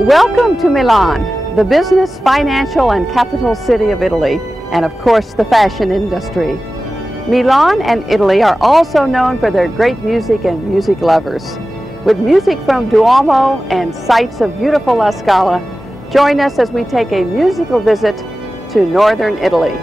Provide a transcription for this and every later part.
Welcome to Milan, the business, financial, and capital city of Italy, and of course the fashion industry. Milan and Italy are also known for their great music and music lovers. With music from Duomo and sights of beautiful La Scala, join us as we take a musical visit to northern Italy.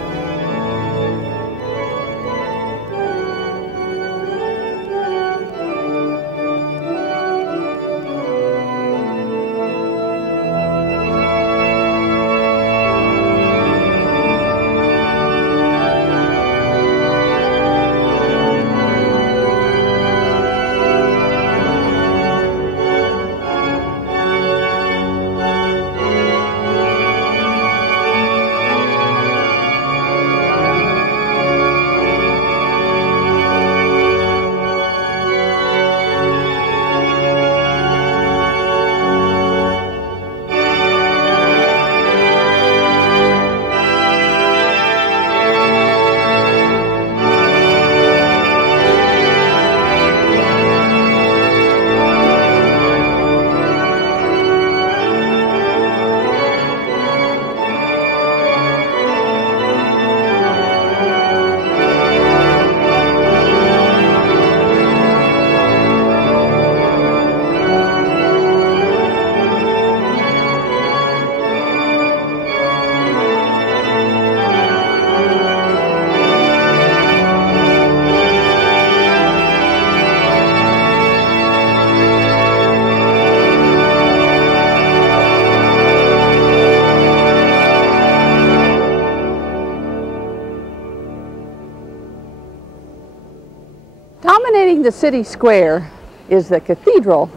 Dominating the city square is the cathedral.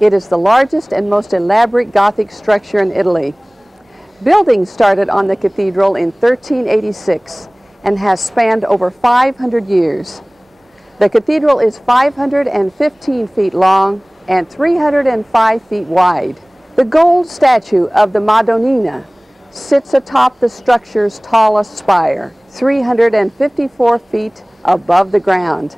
It is the largest and most elaborate Gothic structure in Italy. Building started on the cathedral in 1386 and has spanned over 500 years. The cathedral is 515 feet long and 305 feet wide. The gold statue of the Madonnina sits atop the structure's tallest spire, 354 feet above the ground.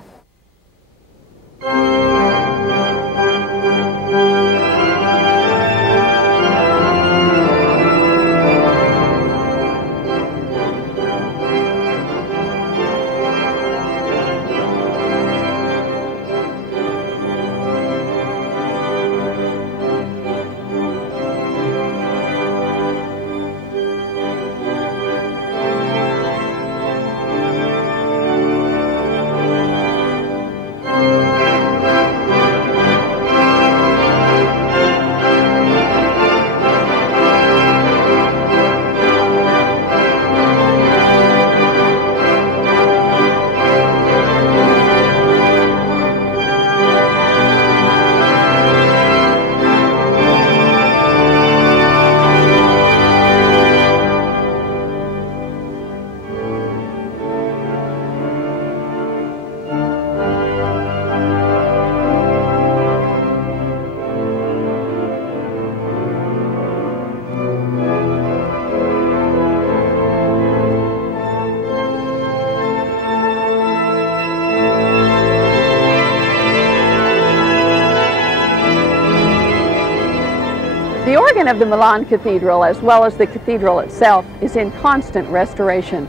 The organ of the Milan Cathedral, as well as the cathedral itself, is in constant restoration.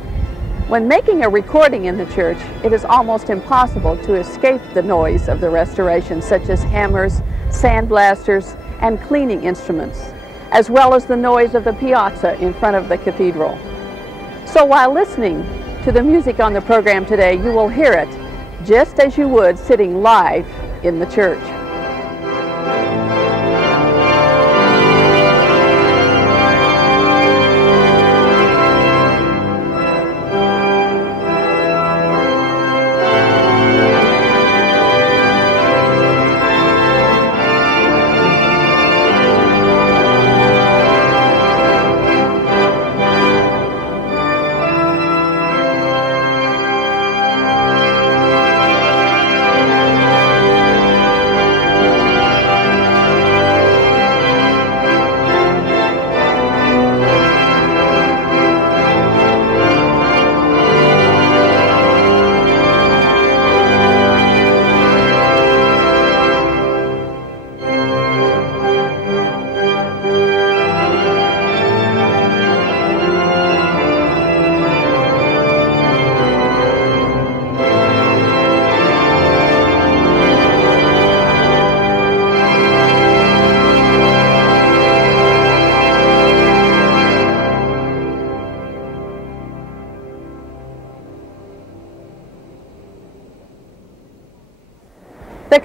When making a recording in the church, it is almost impossible to escape the noise of the restoration, such as hammers, sandblasters, and cleaning instruments, as well as the noise of the piazza in front of the cathedral. So while listening to the music on the program today, you will hear it just as you would sitting live in the church.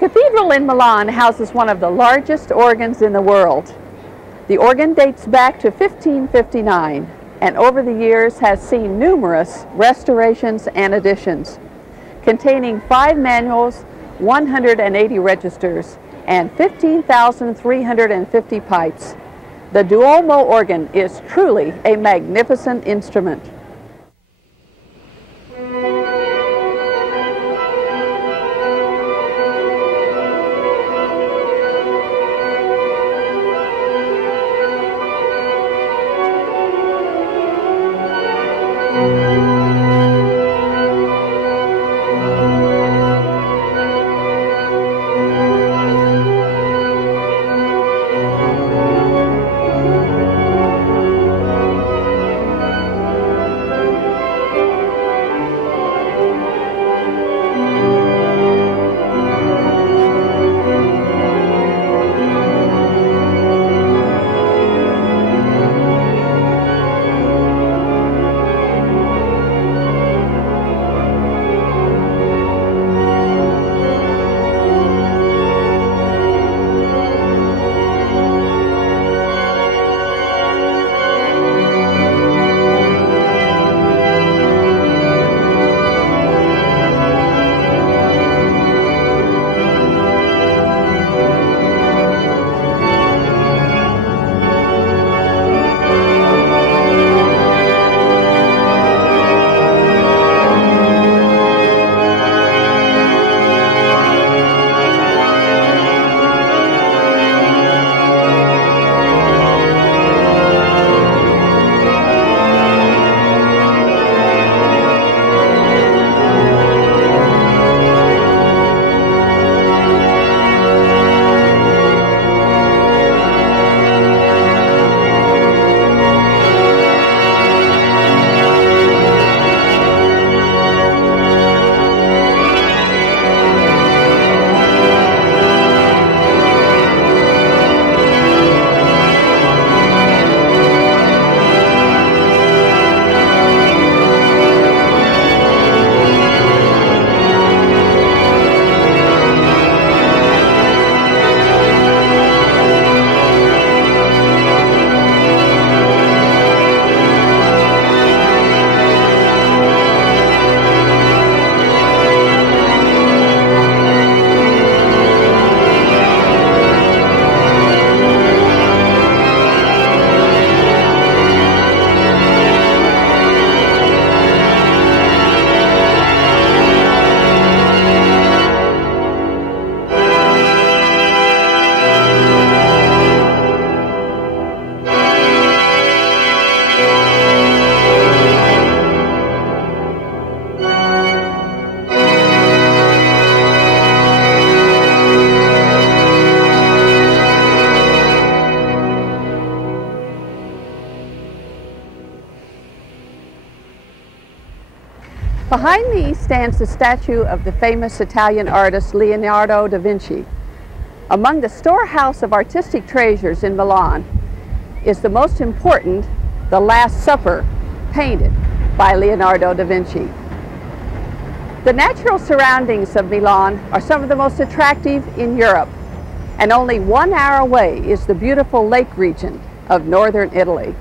cathedral in Milan houses one of the largest organs in the world. The organ dates back to 1559 and over the years has seen numerous restorations and additions, containing 5 manuals, 180 registers, and 15,350 pipes. The Duomo organ is truly a magnificent instrument. Behind me stands the statue of the famous Italian artist Leonardo da Vinci. Among the storehouse of artistic treasures in Milan is the most important, The Last Supper, painted by Leonardo da Vinci. The natural surroundings of Milan are some of the most attractive in Europe, and only 1 hour away is the beautiful lake region of northern Italy.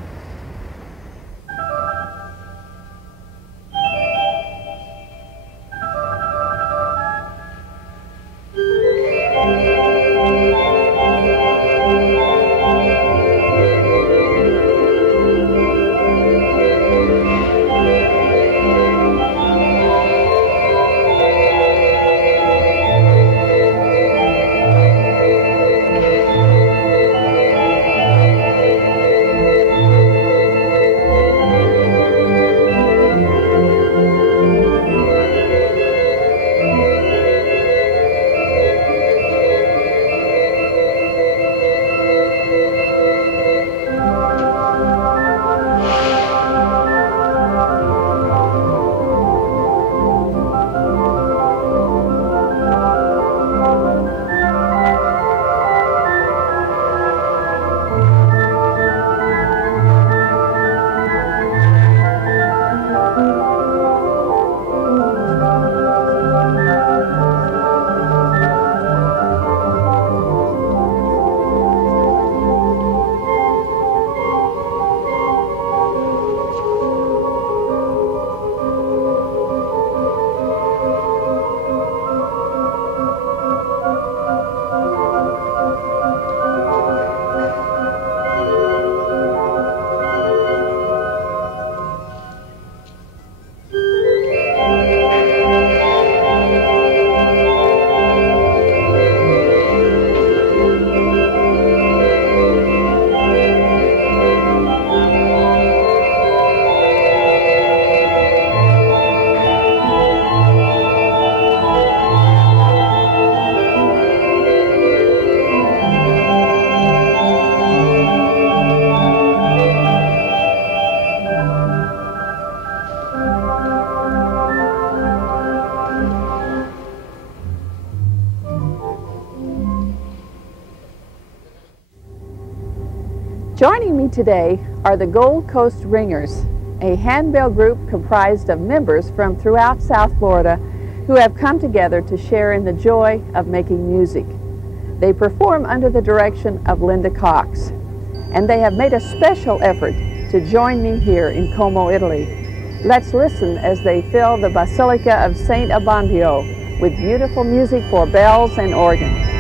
Joining me today are the Gold Coast Ringers, a handbell group comprised of members from throughout South Florida who have come together to share in the joy of making music. They perform under the direction of Linda Cox, and they have made a special effort to join me here in Como, Italy. Let's listen as they fill the Basilica of St. Abbondio with beautiful music for bells and organ.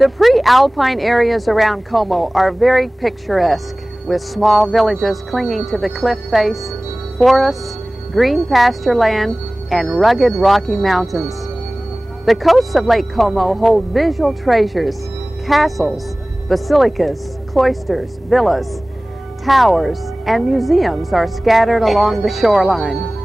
The pre-alpine areas around Como are very picturesque, with small villages clinging to the cliff face, forests, green pasture land, and rugged rocky mountains. The coasts of Lake Como hold visual treasures. Castles, basilicas, cloisters, villas, towers, and museums are scattered along the shoreline.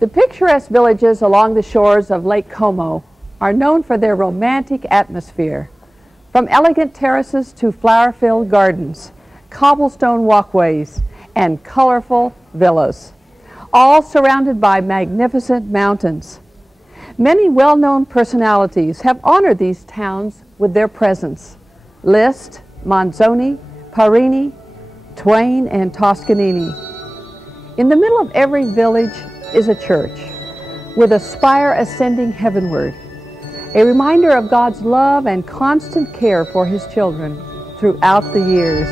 The picturesque villages along the shores of Lake Como are known for their romantic atmosphere. From elegant terraces to flower-filled gardens, cobblestone walkways, and colorful villas, all surrounded by magnificent mountains. Many well-known personalities have honored these towns with their presence. Liszt, Manzoni, Parini, Twain, and Toscanini. In the middle of every village is a church with a spire ascending heavenward, a reminder of God's love and constant care for His children throughout the years.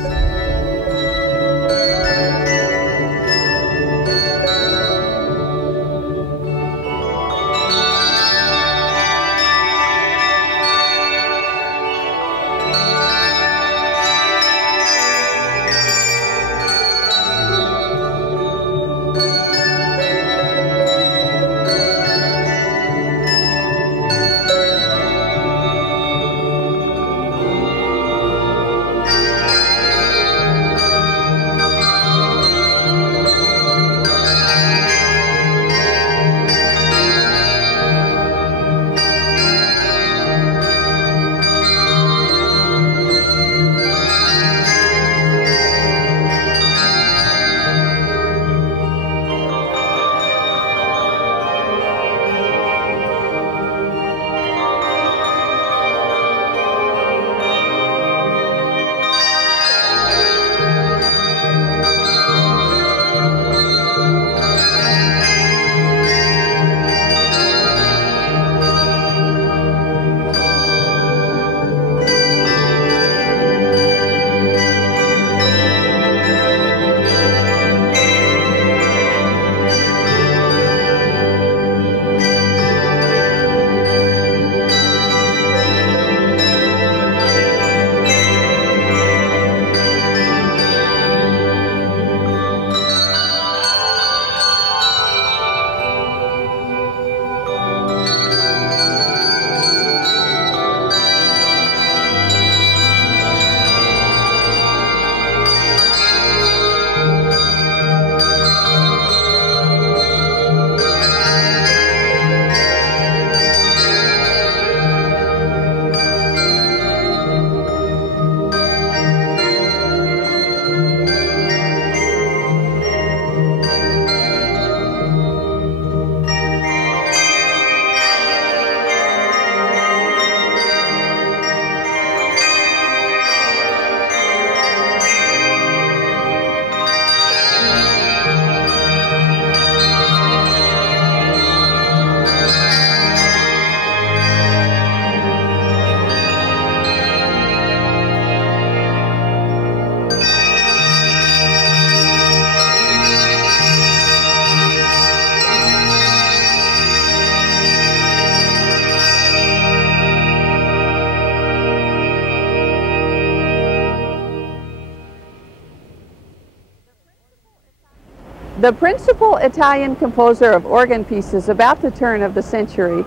The principal Italian composer of organ pieces about the turn of the century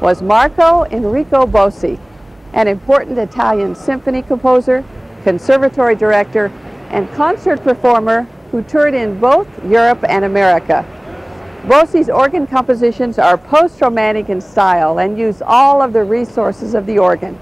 was Marco Enrico Bossi, an important Italian symphony composer, conservatory director, and concert performer who toured in both Europe and America. Bossi's organ compositions are post-romantic in style and use all of the resources of the organ.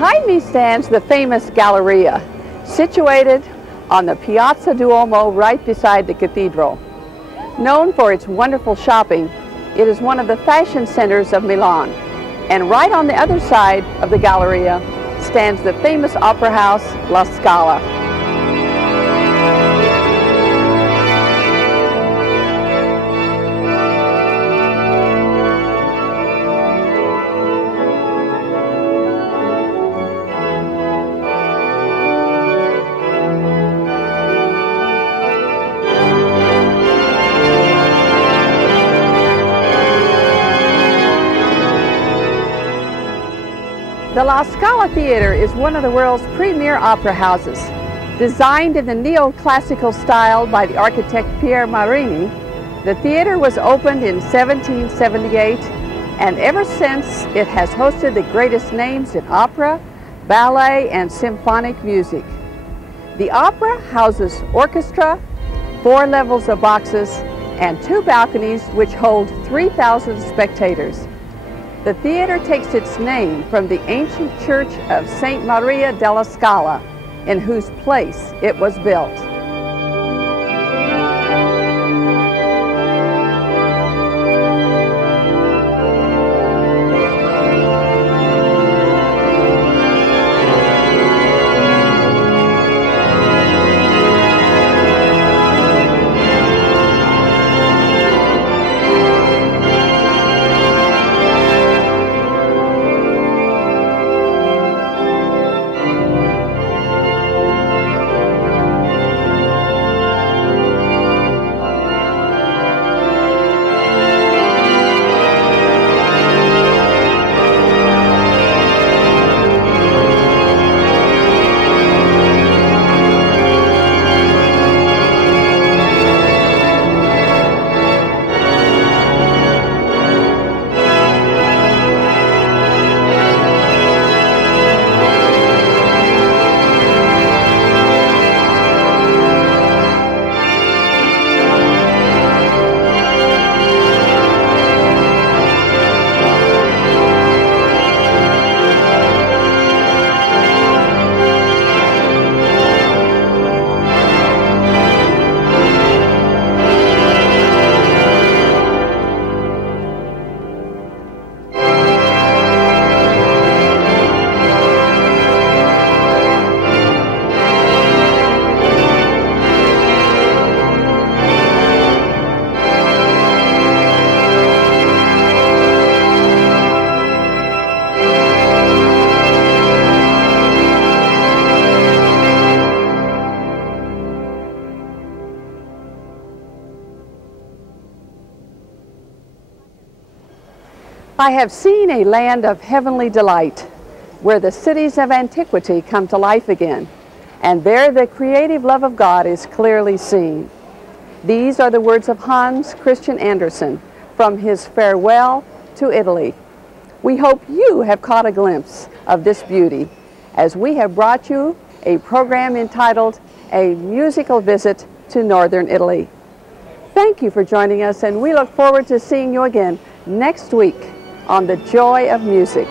Behind me stands the famous Galleria, situated on the Piazza Duomo right beside the cathedral. Known for its wonderful shopping, it is one of the fashion centers of Milan. And right on the other side of the Galleria stands the famous opera house, La Scala. The La Scala Theater is one of the world's premier opera houses. Designed in the neoclassical style by the architect Pier Marini, the theater was opened in 1778, and ever since it has hosted the greatest names in opera, ballet, and symphonic music. The opera houses orchestra, 4 levels of boxes, and 2 balconies which hold 3,000 spectators. The theater takes its name from the ancient church of St. Maria della Scala, in whose place it was built. I have seen a land of heavenly delight, where the cities of antiquity come to life again, and there the creative love of God is clearly seen. These are the words of Hans Christian Andersen from his Farewell to Italy. We hope you have caught a glimpse of this beauty as we have brought you a program entitled A Musical Visit to Northern Italy. Thank you for joining us, and we look forward to seeing you again next week on The Joy of Music.